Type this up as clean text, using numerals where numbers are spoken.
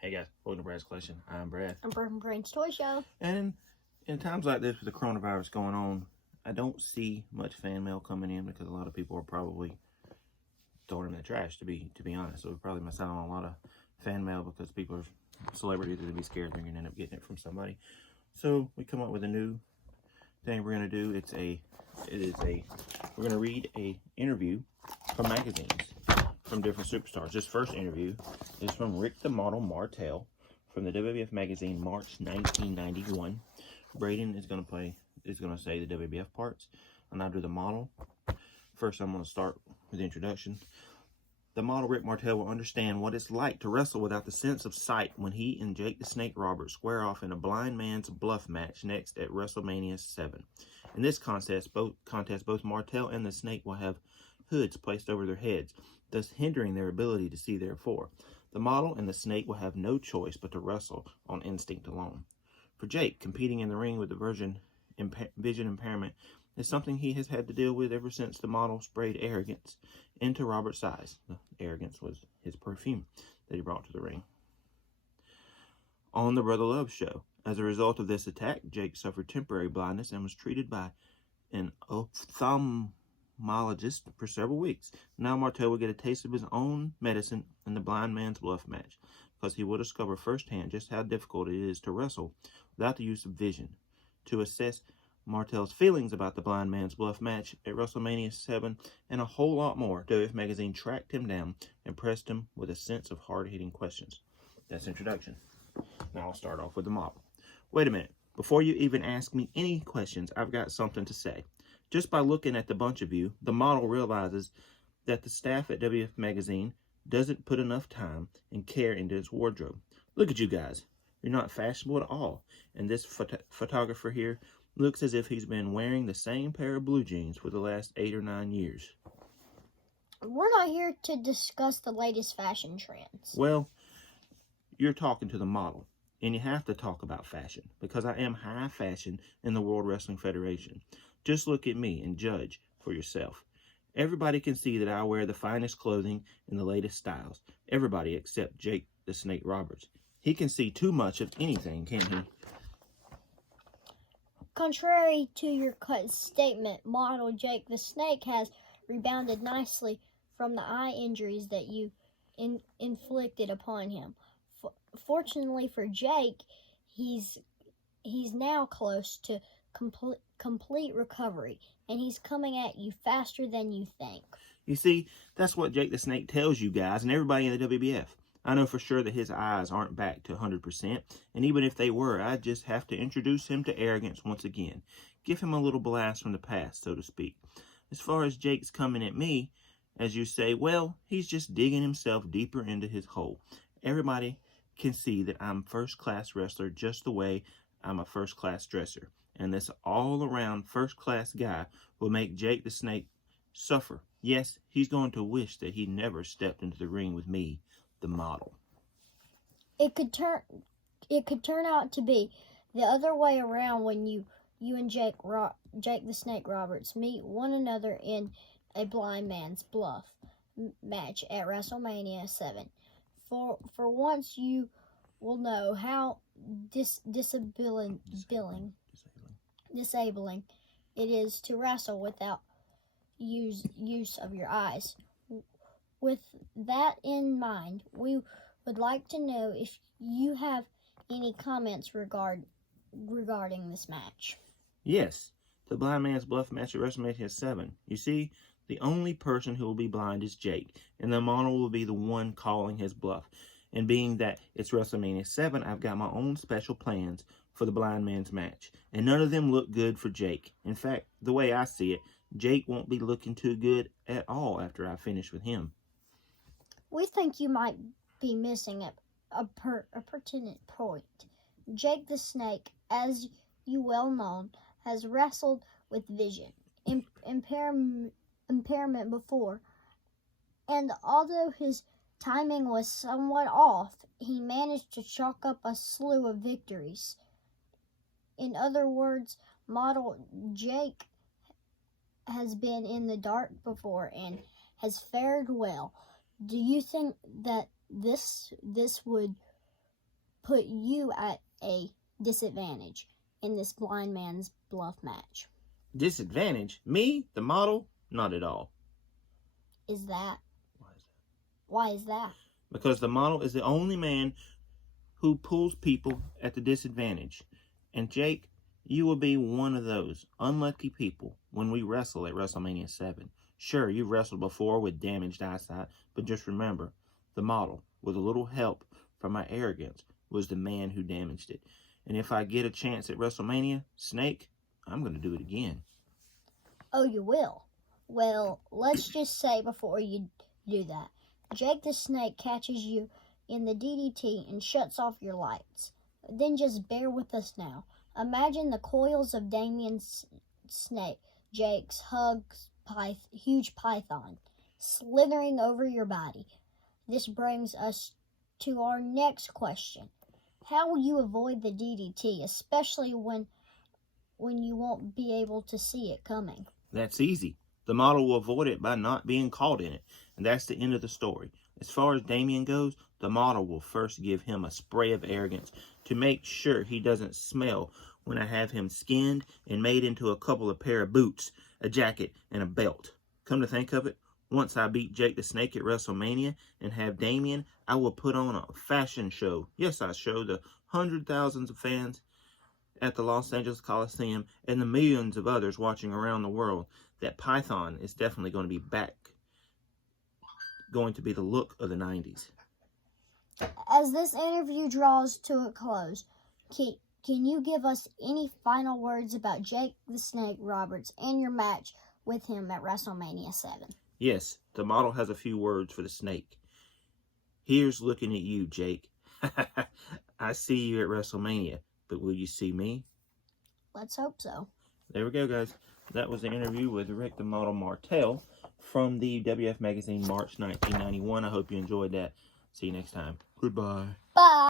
Hey guys, welcome to Brad's Collection. I'm Brad. I'm from Brain's Toy Show. And in times like this with the coronavirus going on, I don't see much fan mail coming in because a lot of people are probably throwing in the trash, to be honest. So we're probably missing out on a lot of fan mail because people are celebrities are gonna be scared they're gonna end up getting it from somebody. So we come up with a new thing we're gonna do. We're gonna read a interview from magazines from different superstars. This first interview is from Rick the Model Martel from the WWF magazine, March 1991. Braden is going to say the WWF parts, and I'll do the model. First, I'm going to start with the introduction. The model, Rick Martel, will understand what it's like to wrestle without the sense of sight when he and Jake the Snake Roberts square off in a blind man's bluff match next at WrestleMania 7. In this contest, both Martel and the Snake will have hoods placed over their heads, thus hindering their ability to see therefore. The model and the Snake will have no choice but to wrestle on instinct alone. For Jake, competing in the ring with the vision impairment is something he has had to deal with ever since the model sprayed arrogance into Robert's eyes. The arrogance was his perfume that he brought to the ring. On the Brother Love show, as a result of this attack, Jake suffered temporary blindness and was treated by an ophthalmologist for several weeks. Now Martel will get a taste of his own medicine in the blind man's bluff match, because he will discover firsthand just how difficult it is to wrestle without the use of vision. To assess Martel's feelings about the blind man's bluff match at WrestleMania 7 and a whole lot more, WWF Magazine tracked him down and pressed him with a sense of hard-hitting questions. That's introduction. Now I'll start off with the model. Wait a minute. Before you even ask me any questions, I've got something to say. Just by looking at the bunch of you, the model realizes that the staff at WWF Magazine doesn't put enough time and care into its wardrobe. Look at you guys. You're not fashionable at all. And this photographer here looks as if he's been wearing the same pair of blue jeans for the last 8 or 9 years. We're not here to discuss the latest fashion trends. Well, you're talking to the model. And you have to talk about fashion, because I am high fashion in the World Wrestling Federation. Just look at me and judge for yourself. Everybody can see that I wear the finest clothing and the latest styles. Everybody except Jake the Snake Roberts. He can see too much of anything, can't he? Contrary to your statement, model Jake the Snake has rebounded nicely from the eye injuries that you inflicted upon him. Fortunately for Jake, he's now close to complete recovery, and he's coming at you faster than you think. You see, that's what Jake the Snake tells you guys and everybody in the WWF. I know for sure that his eyes aren't back to 100%, and even if they were, I just have to introduce him to arrogance once again. Give him a little blast from the past, so to speak. As far as Jake's coming at me, as you say, well, he's just digging himself deeper into his hole. Everybody can see that I'm a first-class wrestler just the way I'm a first-class dresser. And this all-around first-class guy will make Jake the Snake suffer. Yes, he's going to wish that he never stepped into the ring with me, the model. It could turn out to be the other way around when you and Jake the Snake Roberts meet one another in a blind man's bluff match at WrestleMania 7. For once, you will know how disabling it is to wrestle without use of your eyes. With that in mind, we would like to know if you have any comments regarding this match. Yes, the blind man's bluff match at WrestleMania 7. You see, the only person who will be blind is Jake, and the model will be the one calling his bluff. And being that it's WrestleMania 7, I've got my own special plans for the blind man's match. And none of them look good for Jake. In fact, the way I see it, Jake won't be looking too good at all after I finish with him. We think you might be missing a pertinent point. Jake the Snake, as you well know, has wrestled with vision impairment before, and although his timing was somewhat off, he managed to chalk up a slew of victories. In other words, model Jake has been in the dark before and has fared well. Do you think that this would put you at a disadvantage in this blind man's bluff match. Disadvantage? Me, the model? Not at all. Is that? Why is that? Why is that? Because the model is the only man who pulls people at the disadvantage. And Jake, you will be one of those unlucky people when we wrestle at WrestleMania 7. Sure, you've wrestled before with damaged eyesight, but just remember, the model, with a little help from my arrogance, was the man who damaged it. And if I get a chance at WrestleMania, Snake, I'm going to do it again. Oh, you will? Well, let's just say before you do that, Jake the Snake catches you in the DDT and shuts off your lights. Then just bear with us now. Imagine the coils of Damien's snake, Jake's huge python, slithering over your body. This brings us to our next question. How will you avoid the DDT, especially when you won't be able to see it coming? That's easy. The model will avoid it by not being caught in it. And that's the end of the story. As far as Damien goes, the model will first give him a spray of arrogance to make sure he doesn't smell when I have him skinned and made into a couple of pair of boots, a jacket, and a belt. Come to think of it, once I beat Jake the Snake at WrestleMania and have Damien, I will put on a fashion show. Yes, I show the hundreds of thousands of fans at the Los Angeles Coliseum and the millions of others watching around the world that Python is definitely going to be back. Going to be the look of the 90s. As this interview draws to a close, can you give us any final words about Jake the Snake Roberts and your match with him at WrestleMania 7? Yes, the model has a few words for the Snake. Here's looking at you, Jake. I see you at WrestleMania, but will you see me? Let's hope so. There we go, guys. That was the interview with Rick the Model Martel from the WWF magazine, March 1991. I hope you enjoyed that. See you next time. Goodbye. Bye.